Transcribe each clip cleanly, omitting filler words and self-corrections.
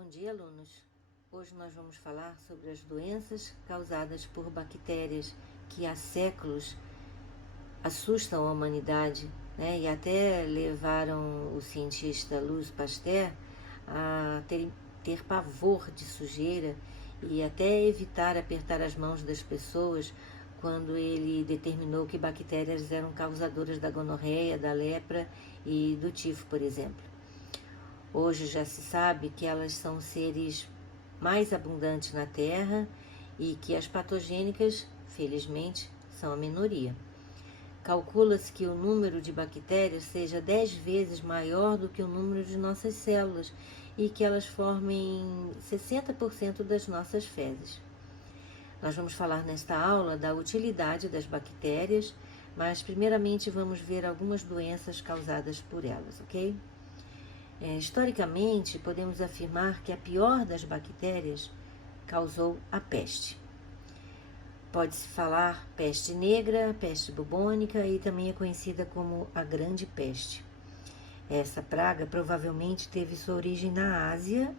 Bom dia, alunos. Hoje nós vamos falar sobre as doenças causadas por bactérias que há séculos assustam a humanidade, né? E até levaram o cientista Louis Pasteur a ter pavor de sujeira e até evitar apertar as mãos das pessoas quando ele determinou que bactérias eram causadoras da gonorreia, da lepra e do tifo, por exemplo. Hoje já se sabe que elas são seres mais abundantes na Terra e que as patogênicas, felizmente, são a minoria. Calcula-se que o número de bactérias seja 10 vezes maior do que o número de nossas células e que elas formem 60% das nossas fezes. Nós vamos falar nesta aula da utilidade das bactérias, mas primeiramente vamos ver algumas doenças causadas por elas, ok? Historicamente, podemos afirmar que a pior das bactérias causou a peste. Pode-se falar peste negra, peste bubônica e também é conhecida como a Grande Peste. Essa praga provavelmente teve sua origem na Ásia,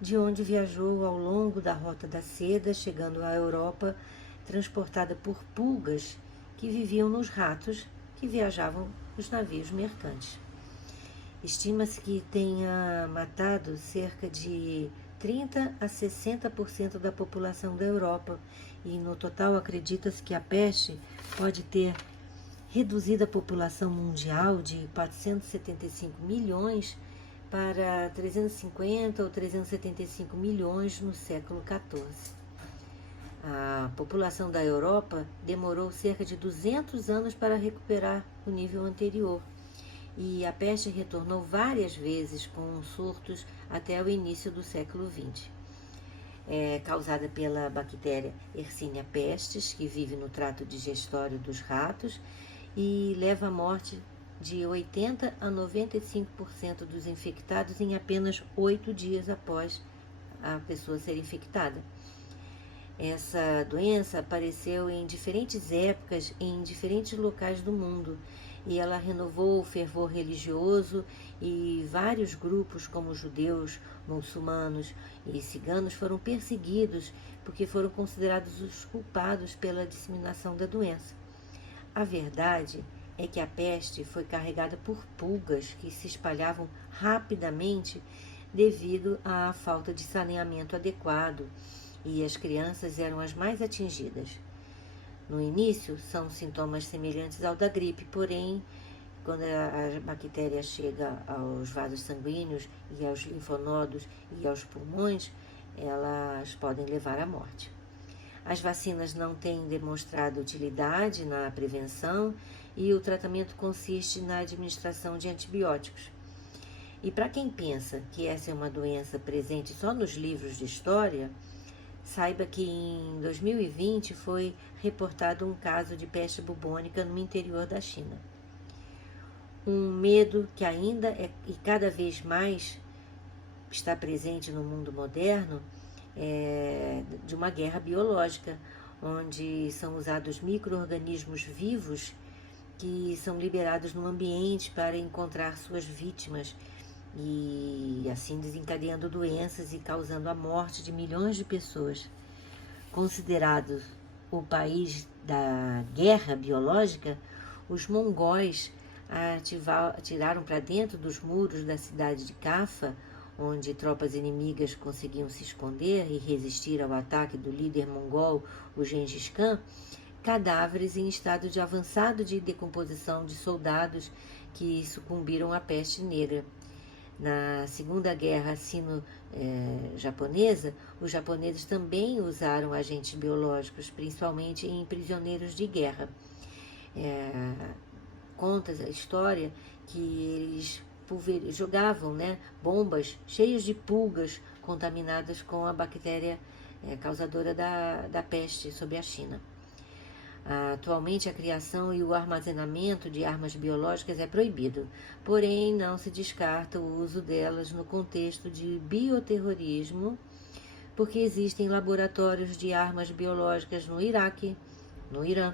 de onde viajou ao longo da Rota da Seda, chegando à Europa, transportada por pulgas que viviam nos ratos que viajavam nos navios mercantes. Estima-se que tenha matado cerca de 30 a 60% da população da Europa e no total acredita-se que a peste pode ter reduzido a população mundial de 475 milhões para 350 ou 375 milhões no século XIV. A população da Europa demorou cerca de 200 anos para recuperar o nível anterior. E a peste retornou várias vezes com surtos até o início do século XX. É causada pela bactéria Yersinia pestis, que vive no trato digestório dos ratos e leva à morte de 80 a 95% dos infectados em apenas 8 dias após a pessoa ser infectada. Essa doença apareceu em diferentes épocas em diferentes locais do mundo e ela renovou o fervor religioso e vários grupos como judeus, muçulmanos e ciganos foram perseguidos porque foram considerados os culpados pela disseminação da doença. A verdade é que a peste foi carregada por pulgas que se espalhavam rapidamente devido à falta de saneamento adequado e as crianças eram as mais atingidas. No início, são sintomas semelhantes ao da gripe, porém, quando a bactéria chega aos vasos sanguíneos e aos linfonodos e aos pulmões, elas podem levar à morte. As vacinas não têm demonstrado utilidade na prevenção e o tratamento consiste na administração de antibióticos. E para quem pensa que essa é uma doença presente só nos livros de história, saiba que em 2020 foi reportado um caso de peste bubônica no interior da China. Um medo que ainda e cada vez mais está presente no mundo moderno é de uma guerra biológica, onde são usados micro-organismos vivos que são liberados no ambiente para encontrar suas vítimas e assim desencadeando doenças e causando a morte de milhões de pessoas. Considerados o país da guerra biológica, os mongóis atiraram para dentro dos muros da cidade de Cafa, onde tropas inimigas conseguiam se esconder e resistir ao ataque do líder mongol, o Gengis Khan, cadáveres em estado de avançado de decomposição de soldados que sucumbiram à peste negra. Na Segunda Guerra Sino-Japonesa, os japoneses também usaram agentes biológicos, principalmente em prisioneiros de guerra. Conta a história que eles jogavam bombas cheias de pulgas contaminadas com a bactéria causadora da peste sobre a China. Atualmente, a criação e o armazenamento de armas biológicas é proibido, porém não se descarta o uso delas no contexto de bioterrorismo, porque existem laboratórios de armas biológicas no Iraque, no Irã,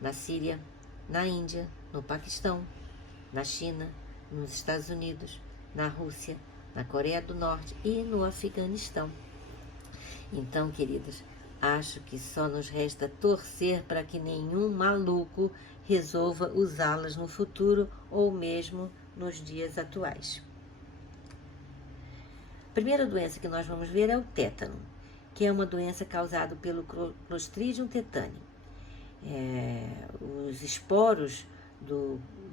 na Síria, na Índia, no Paquistão, na China, nos Estados Unidos, na Rússia, na Coreia do Norte e no Afeganistão. Então, queridas, acho que só nos resta torcer para que nenhum maluco resolva usá-las no futuro ou mesmo nos dias atuais. A primeira doença que nós vamos ver é o tétano, que é uma doença causada pelo Clostridium tetani. Os esporos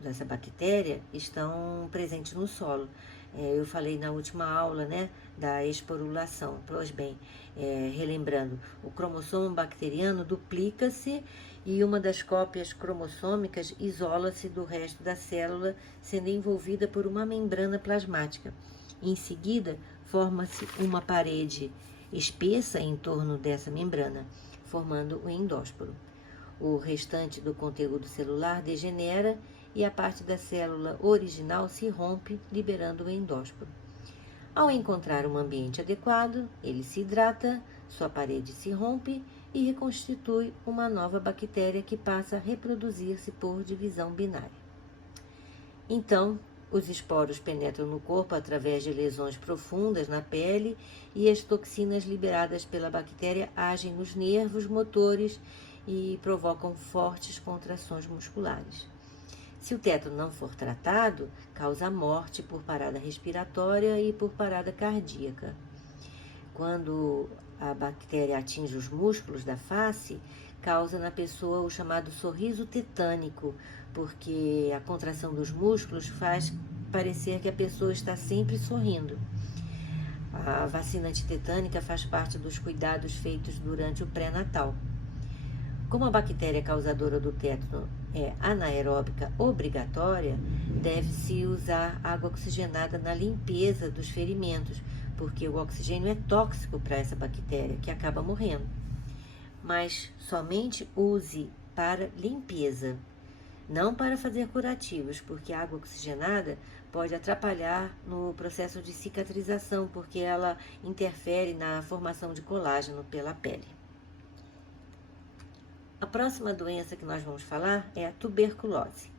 dessa bactéria estão presentes no solo. Eu falei na última aula, né, da esporulação. Pois bem, relembrando, o cromossomo bacteriano duplica-se e uma das cópias cromossômicas isola-se do resto da célula, sendo envolvida por uma membrana plasmática. Em seguida, forma-se uma parede espessa em torno dessa membrana, formando o endósporo. O restante do conteúdo celular degenera e a parte da célula original se rompe, liberando o endósporo. Ao encontrar um ambiente adequado, ele se hidrata, sua parede se rompe e reconstitui uma nova bactéria que passa a reproduzir-se por divisão binária. Então, os esporos penetram no corpo através de lesões profundas na pele e as toxinas liberadas pela bactéria agem nos nervos motores e provocam fortes contrações musculares. Se o tétano não for tratado, causa morte por parada respiratória e por parada cardíaca. Quando a bactéria atinge os músculos da face, causa na pessoa o chamado sorriso tetânico, porque a contração dos músculos faz parecer que a pessoa está sempre sorrindo. A vacina antitetânica faz parte dos cuidados feitos durante o pré-natal. Como a bactéria causadora do tétano é anaeróbica obrigatória, deve-se usar água oxigenada na limpeza dos ferimentos, porque o oxigênio é tóxico para essa bactéria, que acaba morrendo. Mas somente use para limpeza, não para fazer curativos, porque a água oxigenada pode atrapalhar no processo de cicatrização, porque ela interfere na formação de colágeno pela pele. A próxima doença que nós vamos falar é a tuberculose.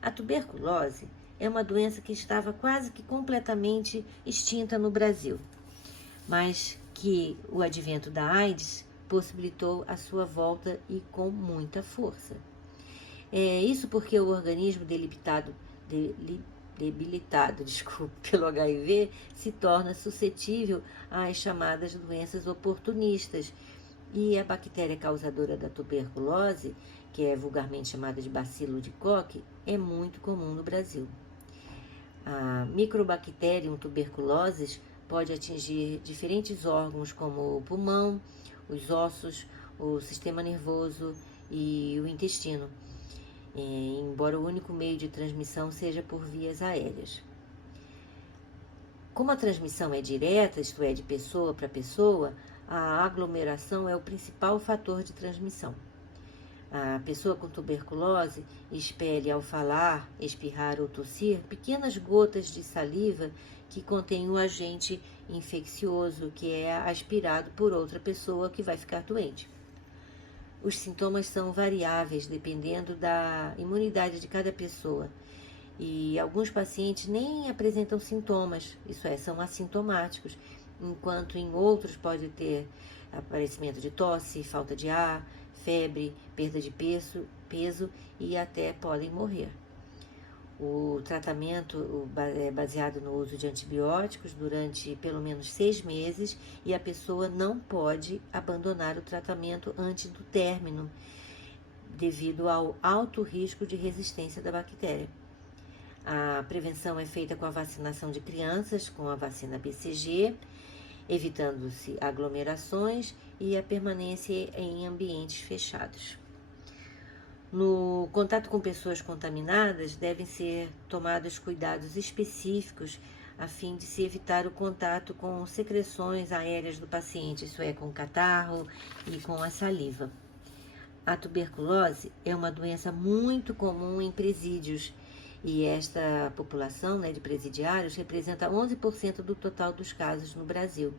A tuberculose é uma doença que estava quase que completamente extinta no Brasil, mas que o advento da AIDS possibilitou a sua volta e com muita força. Isso porque o organismo debilitado pelo HIV se torna suscetível às chamadas doenças oportunistas, e a bactéria causadora da tuberculose, que é vulgarmente chamada de bacilo de Koch, é muito comum no Brasil. A Microbacterium tuberculosis pode atingir diferentes órgãos como o pulmão, os ossos, o sistema nervoso e o intestino, embora o único meio de transmissão seja por vias aéreas. Como a transmissão é direta, isto é, de pessoa para pessoa, a aglomeração é o principal fator de transmissão. A pessoa com tuberculose expele ao falar, espirrar ou tossir pequenas gotas de saliva que contém um agente infeccioso que é aspirado por outra pessoa que vai ficar doente. Os sintomas são variáveis dependendo da imunidade de cada pessoa e alguns pacientes nem apresentam sintomas, isso é, são assintomáticos, enquanto em outros pode ter aparecimento de tosse, falta de ar, febre, perda de peso e até podem morrer. O tratamento é baseado no uso de antibióticos durante pelo menos 6 meses e a pessoa não pode abandonar o tratamento antes do término, devido ao alto risco de resistência da bactéria. A prevenção é feita com a vacinação de crianças, com a vacina BCG, evitando-se aglomerações e a permanência em ambientes fechados. No contato com pessoas contaminadas, devem ser tomados cuidados específicos a fim de se evitar o contato com secreções aéreas do paciente, isso é, com catarro e com a saliva. A tuberculose é uma doença muito comum em presídios e esta população, de presidiários representa 11% do total dos casos no Brasil.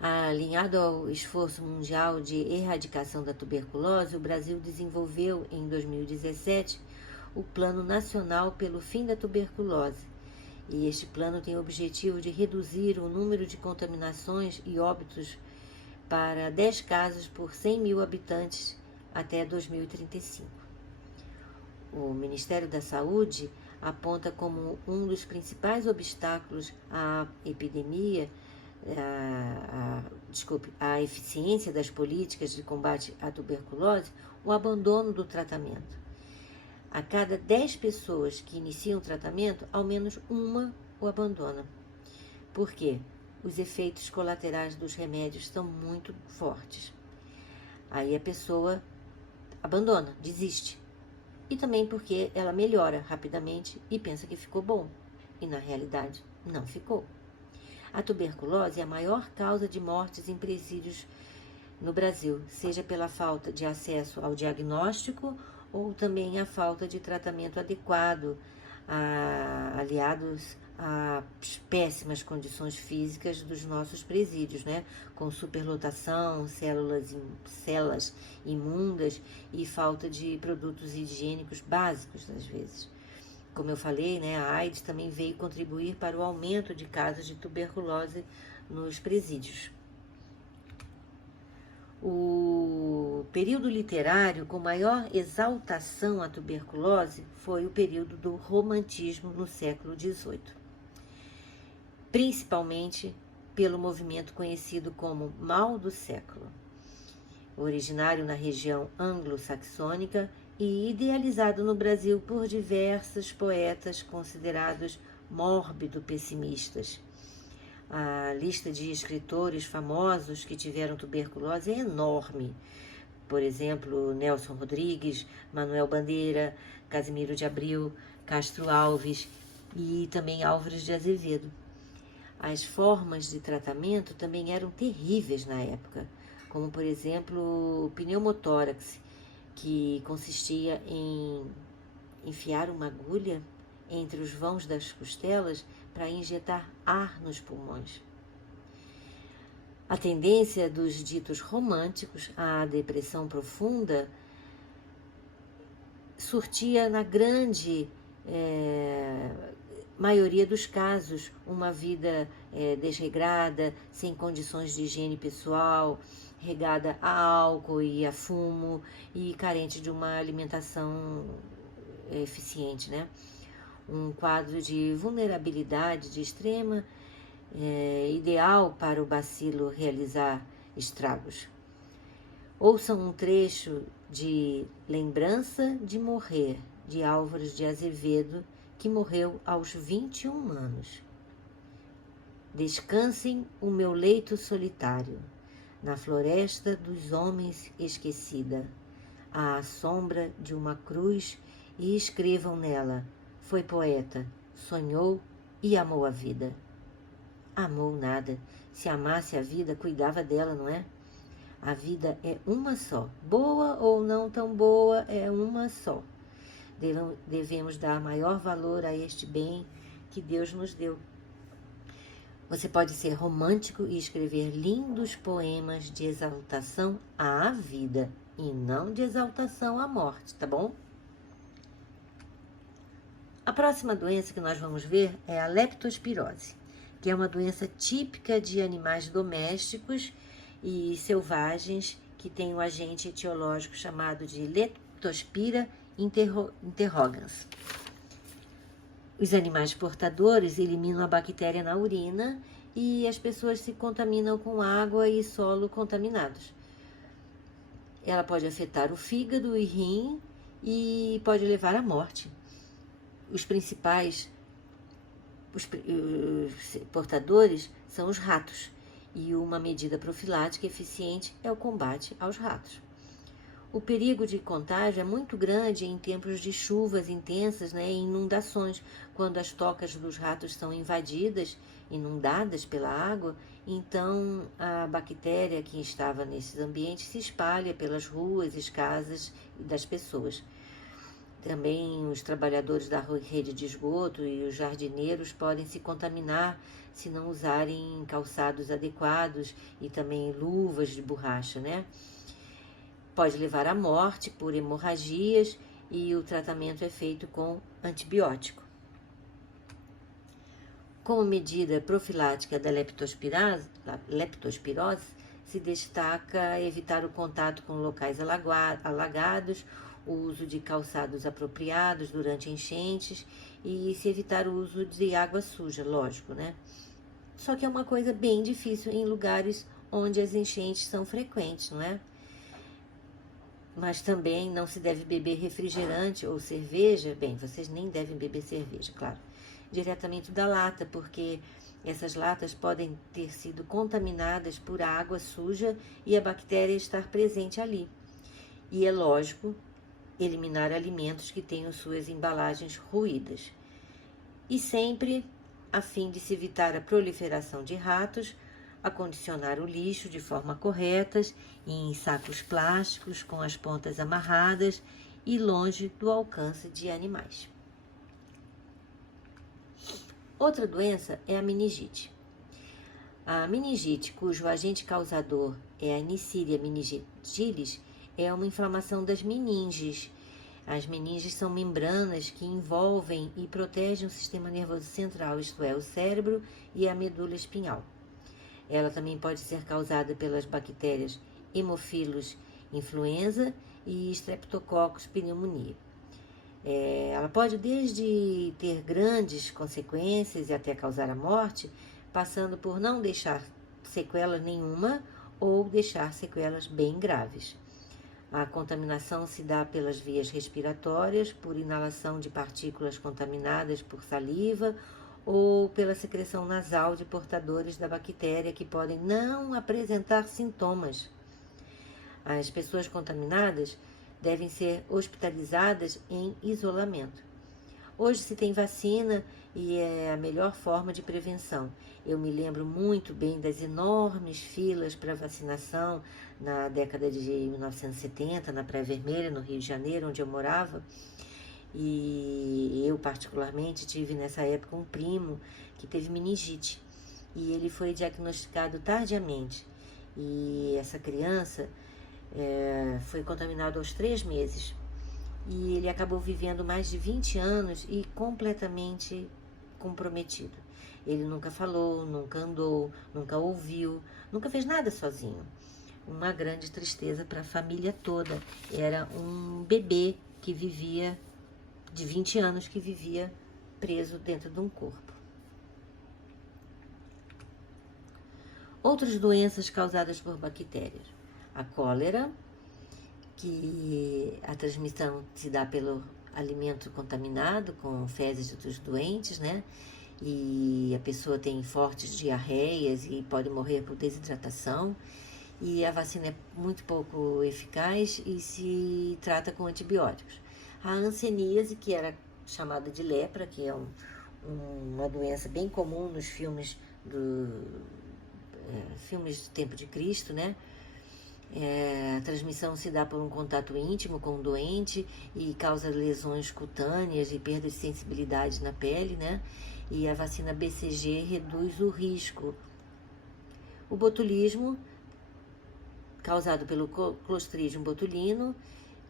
Alinhado ao esforço mundial de erradicação da tuberculose, o Brasil desenvolveu em 2017 o Plano Nacional pelo Fim da Tuberculose, e este plano tem o objetivo de reduzir o número de contaminações e óbitos para 10 casos por 100 mil habitantes até 2035. O Ministério da Saúde aponta como um dos principais obstáculos à epidemia, a eficiência das políticas de combate à tuberculose, o abandono do tratamento. A cada 10 pessoas que iniciam o tratamento, ao menos uma o abandona. Por quê? Os efeitos colaterais dos remédios são muito fortes. Aí a pessoa abandona, desiste. E também porque ela melhora rapidamente e pensa que ficou bom. E na realidade, não ficou. A tuberculose é a maior causa de mortes em presídios no Brasil, seja pela falta de acesso ao diagnóstico ou também a falta de tratamento adequado, aliados às péssimas condições físicas dos nossos presídios, né? Com superlotação, células imundas e falta de produtos higiênicos básicos, às vezes. Como eu falei, né, a AIDS também veio contribuir para o aumento de casos de tuberculose nos presídios. O período literário com maior exaltação à tuberculose foi o período do romantismo no século XVIII, principalmente pelo movimento conhecido como Mal do Século, originário na região anglo-saxônica e idealizado no Brasil por diversos poetas considerados mórbido-pessimistas. A lista de escritores famosos que tiveram tuberculose é enorme. Por exemplo, Nelson Rodrigues, Manuel Bandeira, Casimiro de Abreu, Castro Alves e também Álvares de Azevedo. As formas de tratamento também eram terríveis na época, como, por exemplo, o pneumotórax, que consistia em enfiar uma agulha entre os vãos das costelas para injetar ar nos pulmões. A tendência dos ditos românticos à depressão profunda surtia na grande maioria dos casos uma vida desregrada, sem condições de higiene pessoal, regada a álcool e a fumo e carente de uma alimentação eficiente, né? Um quadro de vulnerabilidade de extrema, ideal para o bacilo realizar estragos. Ouçam um trecho de Lembrança de Morrer, de Álvares de Azevedo, que morreu aos 21 anos. Descansem o meu leito solitário, na floresta dos homens esquecida, à sombra de uma cruz, e escrevam nela: foi poeta, sonhou e amou a vida. Amou nada. Se amasse a vida, cuidava dela, não é? A vida é uma só. Boa ou não tão boa, é uma só. Devemos dar maior valor a este bem que Deus nos deu. Você pode ser romântico e escrever lindos poemas de exaltação à vida e não de exaltação à morte, tá bom? A próxima doença que nós vamos ver é a leptospirose, que é uma doença típica de animais domésticos e selvagens que tem um agente etiológico chamado de Leptospira interrogans. Os animais portadores eliminam a bactéria na urina e as pessoas se contaminam com água e solo contaminados. Ela pode afetar o fígado e rim e pode levar à morte. Os principais portadores são os ratos, e uma medida profilática eficiente é o combate aos ratos. O perigo de contágio é muito grande em tempos de chuvas intensas, né, e inundações, quando as tocas dos ratos são inundadas pela água, então a bactéria que estava nesses ambientes se espalha pelas ruas, as casas das pessoas. Também os trabalhadores da rede de esgoto e os jardineiros podem se contaminar se não usarem calçados adequados e também luvas de borracha, né? Pode levar à morte por hemorragias e o tratamento é feito com antibiótico. Como medida profilática da leptospirose, se destaca evitar o contato com locais alagados, o uso de calçados apropriados durante enchentes e se evitar o uso de água suja, lógico, né? Só que é uma coisa bem difícil em lugares onde as enchentes são frequentes, não é? Mas também não se deve beber refrigerante ou cerveja. Bem, vocês nem devem beber cerveja, claro, diretamente da lata, porque essas latas podem ter sido contaminadas por água suja e a bactéria estar presente ali. E é lógico, eliminar alimentos que tenham suas embalagens ruídas. E sempre, a fim de se evitar a proliferação de ratos, acondicionar o lixo de forma correta, em sacos plásticos com as pontas amarradas e longe do alcance de animais. Outra doença é a meningite. A meningite, cujo agente causador é a Neisseria meningitis, é uma inflamação das meninges. As meninges são membranas que envolvem e protegem o sistema nervoso central, isto é, o cérebro e a medula espinhal. Ela também pode ser causada pelas bactérias Haemophilus influenza e Streptococcus pneumoniae. Ela pode desde ter grandes consequências e até causar a morte, passando por não deixar sequela nenhuma ou deixar sequelas bem graves. A contaminação se dá pelas vias respiratórias, por inalação de partículas contaminadas por saliva ou pela secreção nasal de portadores da bactéria que podem não apresentar sintomas. As pessoas contaminadas devem ser hospitalizadas em isolamento. Hoje se tem vacina e é a melhor forma de prevenção. Eu me lembro muito bem das enormes filas para vacinação na década de 1970, na Praia Vermelha, no Rio de Janeiro, onde eu morava. E eu, particularmente, tive nessa época um primo que teve meningite. E ele foi diagnosticado tardiamente. E essa criança foi contaminado aos 3 meses. E ele acabou vivendo mais de 20 anos e completamente comprometido. Ele nunca falou, nunca andou, nunca ouviu, nunca fez nada sozinho. Uma grande tristeza para a família toda. Era um bebê que vivia, de 20 anos, que vivia preso dentro de um corpo. Outras doenças causadas por bactérias. A cólera, que a transmissão se dá pelo alimento contaminado com fezes dos doentes, né? E a pessoa tem fortes diarreias e pode morrer por desidratação. E a vacina é muito pouco eficaz e se trata com antibióticos. A hanseníase, que era chamada de lepra, que é uma doença bem comum nos filmes do tempo de Cristo, né? A transmissão se dá por um contato íntimo com o doente e causa lesões cutâneas e perda de sensibilidade na pele, né? E a vacina BCG reduz o risco. O botulismo, causado pelo Clostridium botulino,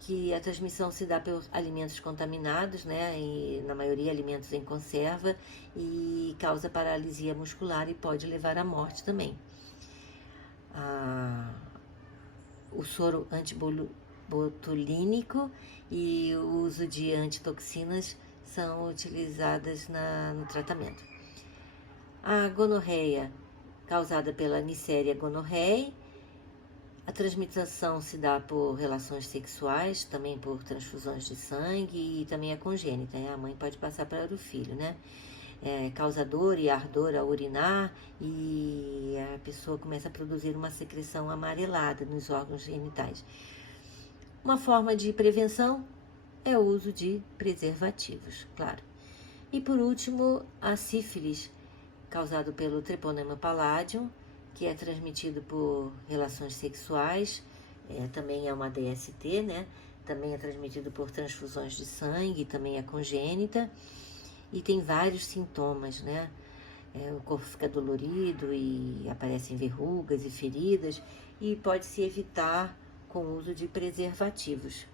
que a transmissão se dá por alimentos contaminados, né? E na maioria alimentos em conserva, e causa paralisia muscular e pode levar à morte também. O soro antibotulínico e o uso de antitoxinas são utilizadas no tratamento. A gonorreia, causada pela Neisseria gonorrhoeae, a transmissão se dá por relações sexuais, também por transfusões de sangue, e também é congênita, a mãe pode passar para o filho, né? Causa dor e ardor ao urinar, e a pessoa começa a produzir uma secreção amarelada nos órgãos genitais. Uma forma de prevenção é o uso de preservativos, claro. E por último, a sífilis, causado pelo Treponema palladium, que é transmitido por relações sexuais, também é uma DST, né? Também é transmitido por transfusões de sangue, também é congênita. E tem vários sintomas, né? O corpo fica dolorido e aparecem verrugas e feridas, e pode-se evitar com o uso de preservativos.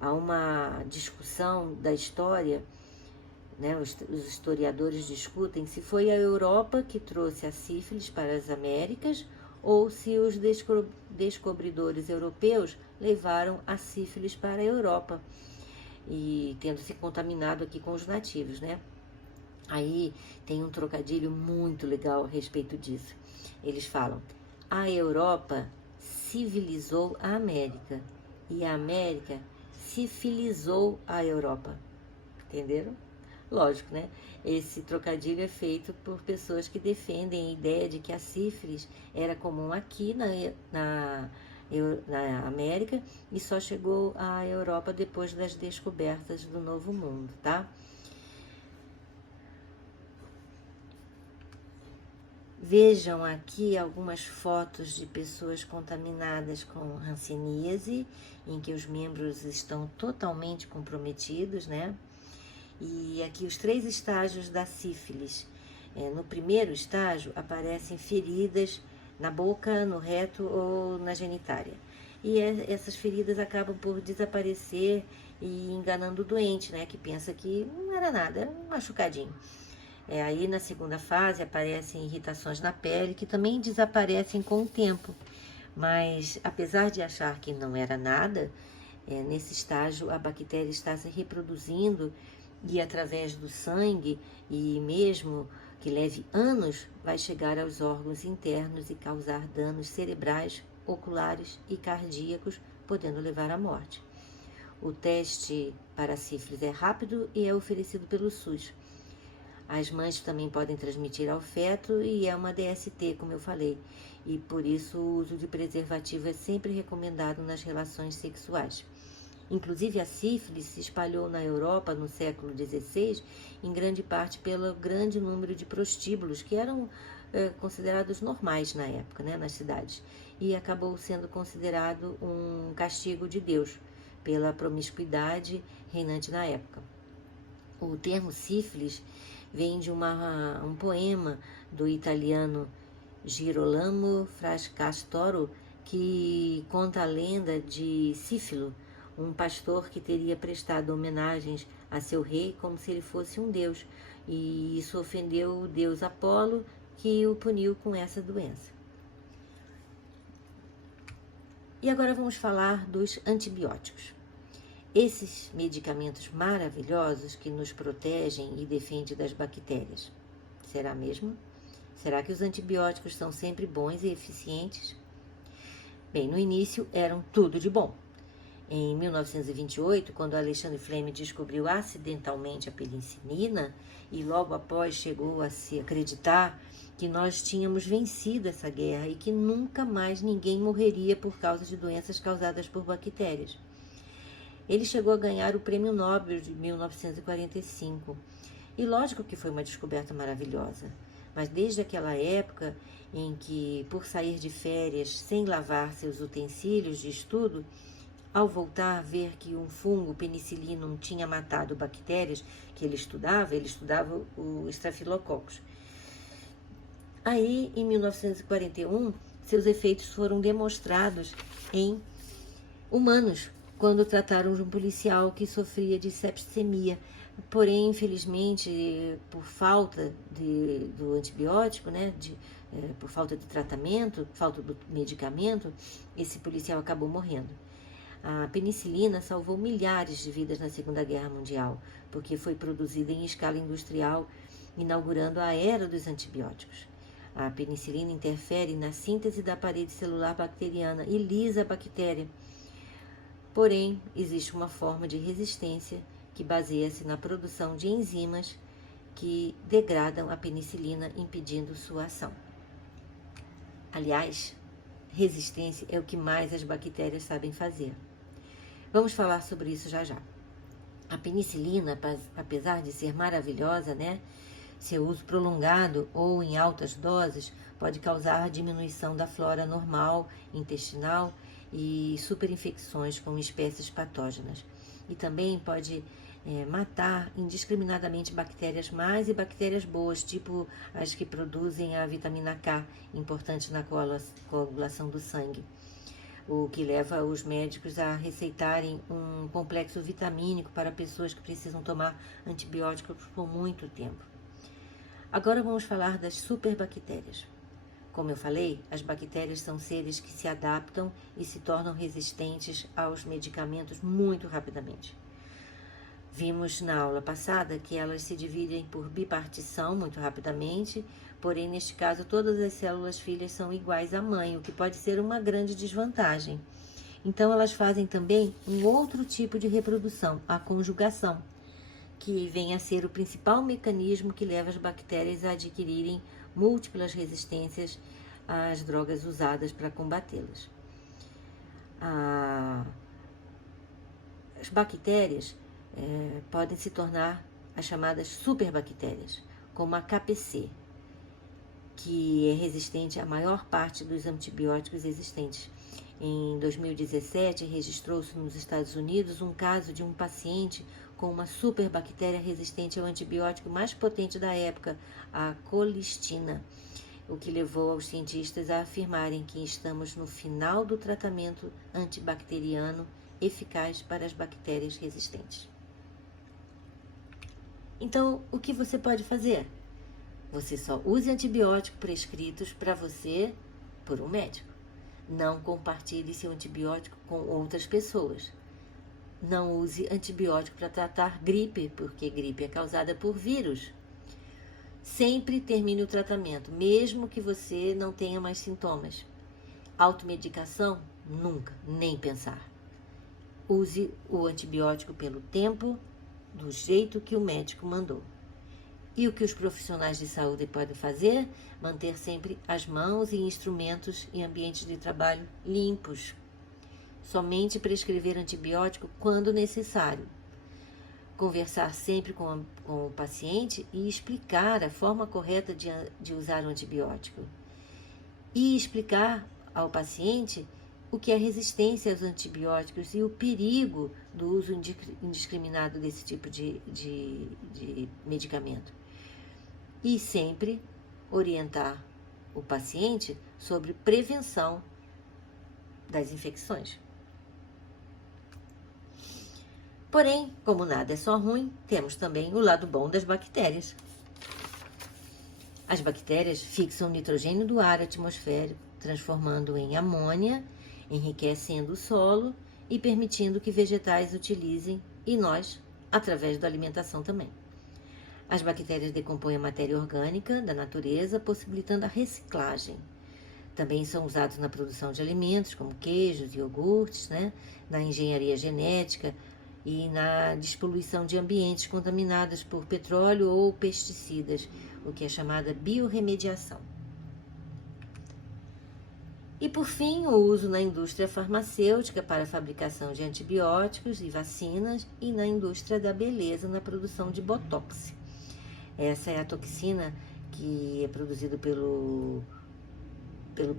Há uma discussão da história né? Os historiadores discutem se foi a Europa que trouxe a sífilis para as Américas ou se os descobridores europeus levaram a sífilis para a Europa e tendo se contaminado aqui com os nativos, né? Aí tem um trocadilho muito legal a respeito disso. Eles falam: a Europa civilizou a América e a América sifilizou a Europa. Entenderam? Lógico, né? Esse trocadilho é feito por pessoas que defendem a ideia de que a sífilis era comum aqui na América e só chegou à Europa depois das descobertas do Novo Mundo, tá? Vejam aqui algumas fotos de pessoas contaminadas com hanseníase, em que os membros estão totalmente comprometidos, né? E aqui os 3 estágios da sífilis. No primeiro estágio aparecem feridas na boca, no reto ou na genitália. E essas feridas acabam por desaparecer e enganando o doente, né? Que pensa que não era nada, era um machucadinho. Aí na segunda fase aparecem irritações na pele que também desaparecem com o tempo. Mas apesar de achar que não era nada, nesse estágio a bactéria está se reproduzindo e através do sangue, e mesmo que leve anos, vai chegar aos órgãos internos e causar danos cerebrais, oculares e cardíacos, podendo levar à morte. O teste para a sífilis é rápido e é oferecido pelo SUS. As mães também podem transmitir ao feto e é uma DST, como eu falei, e por isso o uso de preservativo é sempre recomendado nas relações sexuais. Inclusive a sífilis se espalhou na Europa no século XVI, em grande parte pelo grande número de prostíbulos que eram considerados normais na época, né, nas cidades, e acabou sendo considerado um castigo de Deus pela promiscuidade reinante na época. O termo sífilis vem de um poema do italiano Girolamo Fracastoro, que conta a lenda de Sífilo, um pastor que teria prestado homenagens a seu rei como se ele fosse um deus, e isso ofendeu o deus Apolo, que o puniu com essa doença. E agora vamos falar dos antibióticos. Esses medicamentos maravilhosos que nos protegem e defendem das bactérias. Será mesmo? Será que os antibióticos são sempre bons e eficientes? Bem, no início eram tudo de bom. Em 1928, quando Alexandre Fleming descobriu acidentalmente a penicilina e logo após chegou a se acreditar que nós tínhamos vencido essa guerra e que nunca mais ninguém morreria por causa de doenças causadas por bactérias. Ele chegou a ganhar o Prêmio Nobel de 1945. E lógico que foi uma descoberta maravilhosa. Mas desde aquela época em que, por sair de férias sem lavar seus utensílios de estudo, ao voltar a ver que um fungo penicillinum tinha matado bactérias que ele estudava o Staphylococcus. Aí, em 1941, seus efeitos foram demonstrados em humanos, quando trataram de um policial que sofria de septicemia. Porém, infelizmente, por falta do antibiótico, né, por falta de tratamento, falta do medicamento, esse policial acabou morrendo. A penicilina salvou milhares de vidas na Segunda Guerra Mundial, porque foi produzida em escala industrial, inaugurando a era dos antibióticos. A penicilina interfere na síntese da parede celular bacteriana e lisa a bactéria. Porém, existe uma forma de resistência que baseia-se na produção de enzimas que degradam a penicilina, impedindo sua ação. Aliás, resistência é o que mais as bactérias sabem fazer. Vamos falar sobre isso já já. A penicilina, apesar de ser maravilhosa, né? Seu uso prolongado ou em altas doses pode causar diminuição da flora normal intestinal e superinfecções com espécies patógenas. E também pode matar indiscriminadamente bactérias más e bactérias boas, tipo as que produzem a vitamina K, importante na coagulação do sangue. o que leva os médicos a receitarem um complexo vitamínico para pessoas que precisam tomar antibióticos por muito tempo. Agora vamos falar das superbactérias. Como eu falei, as bactérias são seres que se adaptam e se tornam resistentes aos medicamentos muito rapidamente. Vimos na aula passada que elas se dividem por bipartição muito rapidamente, porém, neste caso, todas as células filhas são iguais à mãe, o que pode ser uma grande desvantagem. Então, elas fazem também um outro tipo de reprodução, a conjugação, que vem a ser o principal mecanismo que leva as bactérias a adquirirem múltiplas resistências às drogas usadas para combatê-las. As bactérias podem se tornar as chamadas superbactérias, como a KPC, que é resistente à maior parte dos antibióticos existentes. Em 2017, registrou-se nos Estados Unidos um caso de um paciente com uma superbactéria resistente ao antibiótico mais potente da época, a colistina, o que levou os cientistas a afirmarem que estamos no final do tratamento antibacteriano eficaz para as bactérias resistentes. Então, o que você pode fazer? Você só use antibióticos prescritos para você por um médico. Não compartilhe seu antibiótico com outras pessoas. Não use antibiótico para tratar gripe, porque gripe é causada por vírus. Sempre termine o tratamento, mesmo que você não tenha mais sintomas. Automedicação? Nunca, nem pensar. Use o antibiótico pelo tempo, do jeito que o médico mandou. E o que os profissionais de saúde podem fazer? Manter sempre as mãos e instrumentos e ambientes de trabalho limpos. Somente prescrever antibiótico quando necessário. Conversar sempre com o paciente e explicar a forma correta de usar o antibiótico. E explicar ao paciente o que é resistência aos antibióticos e o perigo do uso indiscriminado desse tipo de medicamento. E sempre orientar o paciente sobre prevenção das infecções. Porém, como nada é só ruim, temos também o lado bom das bactérias. As bactérias fixam o nitrogênio do ar atmosférico, transformando em amônia, enriquecendo o solo e permitindo que vegetais utilizem, e nós, através da alimentação também. As bactérias decompõem a matéria orgânica da natureza, possibilitando a reciclagem. Também são usados na produção de alimentos, como queijos e iogurtes, na engenharia genética e na despoluição de ambientes contaminados por petróleo ou pesticidas, o que é chamada biorremediação. E, por fim, o uso na indústria farmacêutica para a fabricação de antibióticos e vacinas e na indústria da beleza na produção de botox. Essa é a toxina que é produzida pelo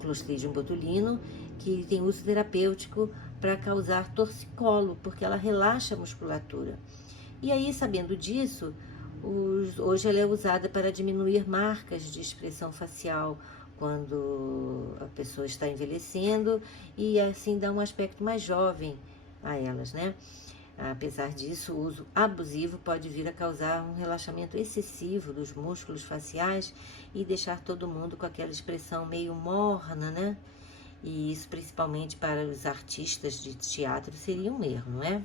Clostridium botulino, que tem uso terapêutico para causar torcicolo, porque ela relaxa a musculatura. E aí, sabendo disso, hoje ela é usada para diminuir marcas de expressão facial, quando a pessoa está envelhecendo e assim dá um aspecto mais jovem a elas, Apesar disso, o uso abusivo pode vir a causar um relaxamento excessivo dos músculos faciais e deixar todo mundo com aquela expressão meio morna, E isso, principalmente para os artistas de teatro, seria um erro, não é?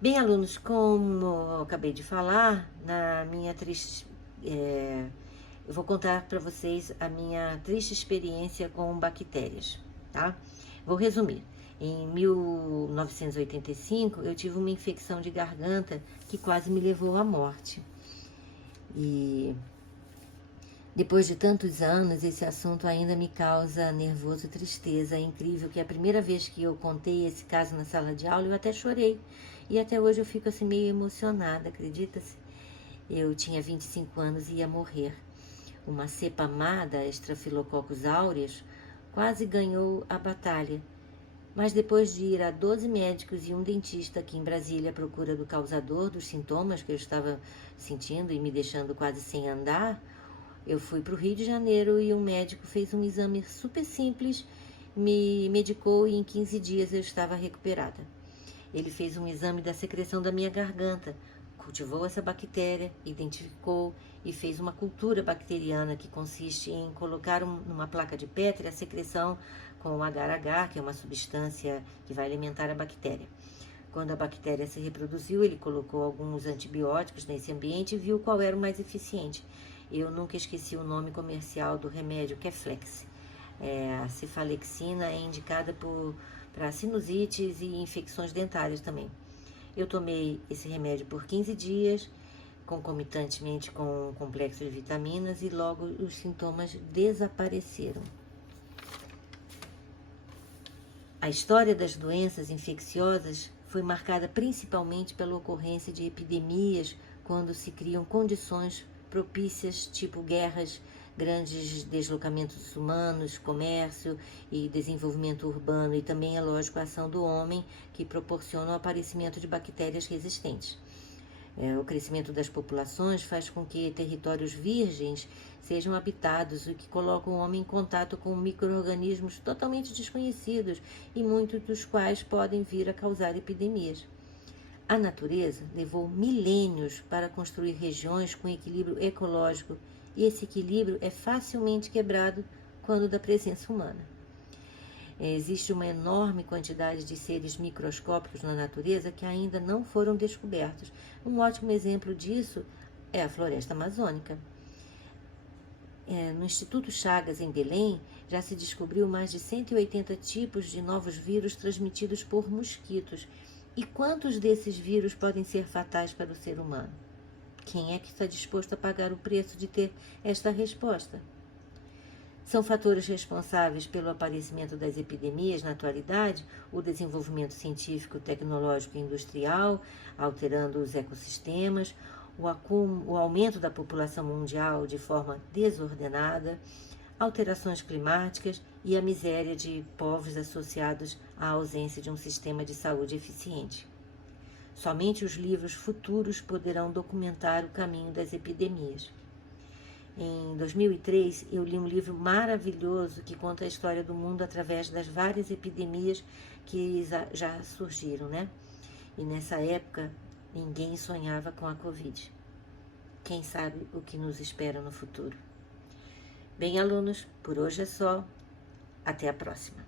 Bem, alunos, como eu acabei de falar, na minha triste... eu vou contar para vocês a minha triste experiência com bactérias, tá? Vou resumir. Em 1985, eu tive uma infecção de garganta que quase me levou à morte. E depois de tantos anos, esse assunto ainda me causa nervoso e tristeza. É incrível que a primeira vez que eu contei esse caso na sala de aula, eu até chorei. E até hoje eu fico assim meio emocionada, acredita-se? Eu tinha 25 anos e ia morrer. Uma cepa amada, Staphylococcus aureus, quase ganhou a batalha. Mas depois de ir a 12 médicos e um dentista aqui em Brasília à procura do causador dos sintomas que eu estava sentindo e me deixando quase sem andar, eu fui para o Rio de Janeiro e um médico fez um exame super simples me medicou e em 15 dias eu estava recuperada. Ele fez um exame da secreção da minha garganta, cultivou essa bactéria, identificou e fez uma cultura bacteriana que consiste em colocar numa placa de Petri a secreção com o agar-agar, que é uma substância que vai alimentar a bactéria. Quando a bactéria se reproduziu, ele colocou alguns antibióticos nesse ambiente e viu qual era o mais eficiente. Eu nunca esqueci o nome comercial do remédio, que é Flex. A cefalexina é indicada para sinusites e infecções dentárias também. Eu tomei esse remédio por 15 dias, concomitantemente com um complexo de vitaminas, e logo os sintomas desapareceram. A história das doenças infecciosas foi marcada principalmente pela ocorrência de epidemias quando se criam condições propícias, tipo guerras, grandes deslocamentos humanos, comércio e desenvolvimento urbano, e também, é lógico, a ação do homem, que proporciona o aparecimento de bactérias resistentes. O crescimento das populações faz com que territórios virgens sejam habitados, o que coloca o homem em contato com micro-organismos totalmente desconhecidos e muitos dos quais podem vir a causar epidemias. A natureza levou milênios para construir regiões com equilíbrio ecológico, e esse equilíbrio é facilmente quebrado quando da presença humana. Existe uma enorme quantidade de seres microscópicos na natureza que ainda não foram descobertos. Um ótimo exemplo disso é a floresta amazônica. No Instituto Chagas, em Belém, já se descobriu mais de 180 tipos de novos vírus transmitidos por mosquitos. E quantos desses vírus podem ser fatais para o ser humano? Quem é que está disposto a pagar o preço de ter esta resposta? São fatores responsáveis pelo aparecimento das epidemias na atualidade, o desenvolvimento científico, tecnológico e industrial, alterando os ecossistemas, o aumento da população mundial de forma desordenada, alterações climáticas e a miséria de povos associados à ausência de um sistema de saúde eficiente. Somente os livros futuros poderão documentar o caminho das epidemias. Em 2003, eu li um livro maravilhoso que conta a história do mundo através das várias epidemias que já surgiram, né? E nessa época, ninguém sonhava com a Covid. Quem sabe o que nos espera no futuro? Bem, alunos, por hoje é só. Até a próxima.